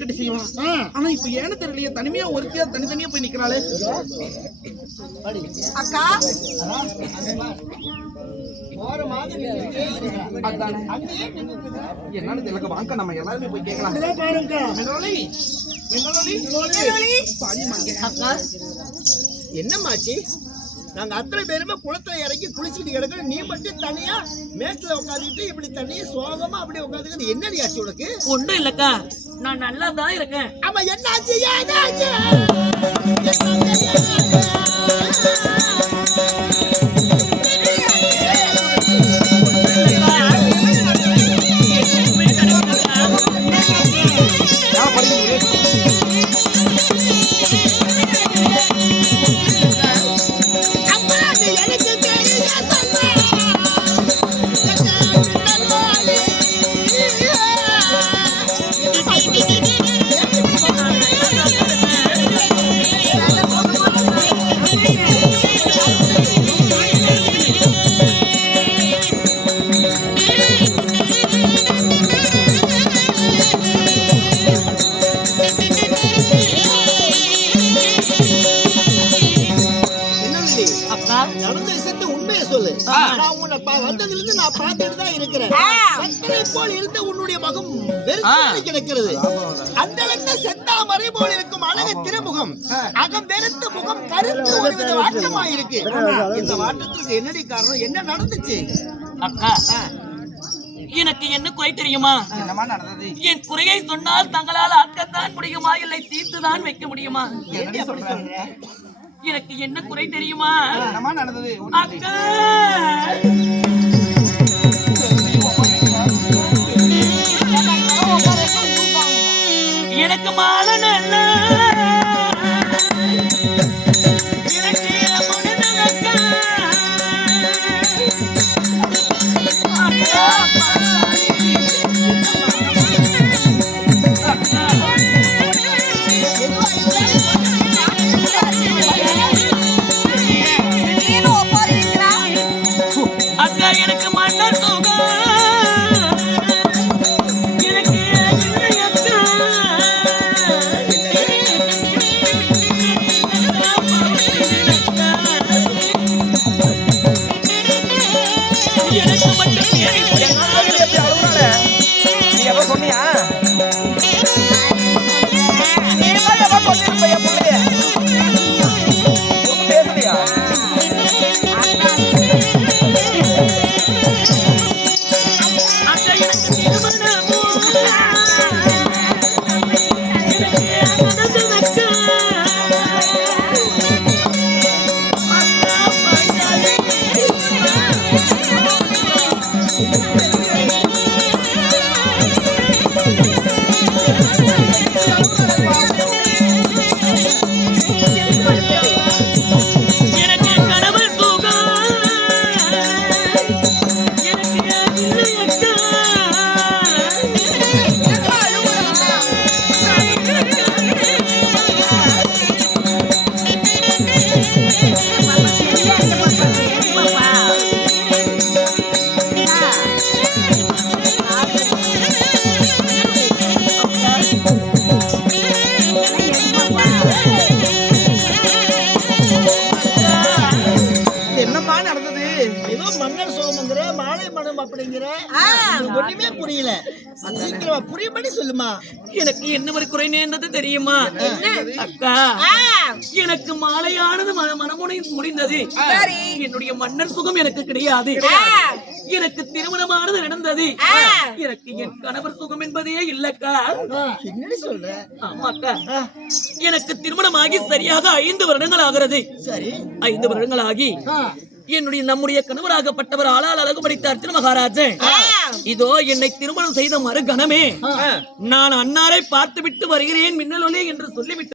இருந்துகிட்டு செய்வான். ஆனா இப்ப ஏன்னு தெரியலையே, தனிமையா ஒருத்தியா தனித்தனியா போய் நிக்கிறாளே. அக்கா என்னன்னு தெரியல, வாங்க நம்ம எல்லாருமே போய் கேட்கலாம். அக்கா என்னமாச்சு? நாங்க அத்தனை பேருமே குளத்துல இறங்கி குளிச்சுட்டு கிடக்குற, நீ மட்டும் தனியா மேட்ல உட்காந்துட்டு இப்படி தனியா சோகமா அப்படி உட்காந்துக்கிறது என்னடி ஆச்சு உனக்கு? ஒண்ணும் இல்லக்கா, நான் நல்லா தான் இருக்கேன். ஆமா, என்னாச்சு? ஏதாச்சு நடந்த விஷயத்தை உண்மையை சொல்லு. நான் உன்னை வந்ததுல இருந்து நான் பார்த்துட்டு தான் இருக்கிறேன். கத்தரை போல் இருந்த உன்னுடைய மகம் வெறுத்து கிடக்கிறது. அந்த அளவுக்கு செந்தாமரை போல் இருக்கும் அழகு திருமுகம், அகம் வெறுத்த முகம் கருத்து ஒரு வாட்டமா இருக்கு. இந்த வாட்டத்துக்கு என்னடி காரணம்? என்ன நடந்துச்சு? அக்கா, எனக்கு என்ன குறை தெரியுமா? என் குறையை சொன்னால் தங்களால் ஆக்கத்தான் முடியுமா, இல்லை தீர்த்துதான் வைக்க முடியுமா? எனக்கு என்ன குறை தெரியுமா? அக்கா, எனக்கு மாலை நல்ல மன்னர் சோமங்கிற மாலை மனம் அப்படிங்கிற ஒண்ணுமே புரியல. சீக்கிரமா புரியும்படி சொல்லுமா. எனக்கு என்ன ஒரு குறை நேர்ந்தது தெரியுமா? அக்கா, எனக்கு மாலையானது மனமுனை முடிந்தது. என்னுடைய மன்னர் சுகம் எனக்கு கிடையாது. எனக்கு திருமணமானது நடந்தது. எனக்கு என் கணவர் சுகம் என்பதே இல்லக்கா. என்ன சொல்ற? ஆமாக்கா, எனக்கு திருமணமாகி சரியாக 5 வருடங்கள் ஆகிறது. சரி, 5 வருடங்கள் ஆகி நம்முடைய கணவராகப்பட்டவர் ஆளால் அழகு படித்தார் திருமகாராஜன். இதோ என்னை திருமணம் செய்த மறு கணமே நான் அன்னாரை பார்த்து விட்டு வருகிறேன் மின்னலொலி என்று சொல்லிவிட்டு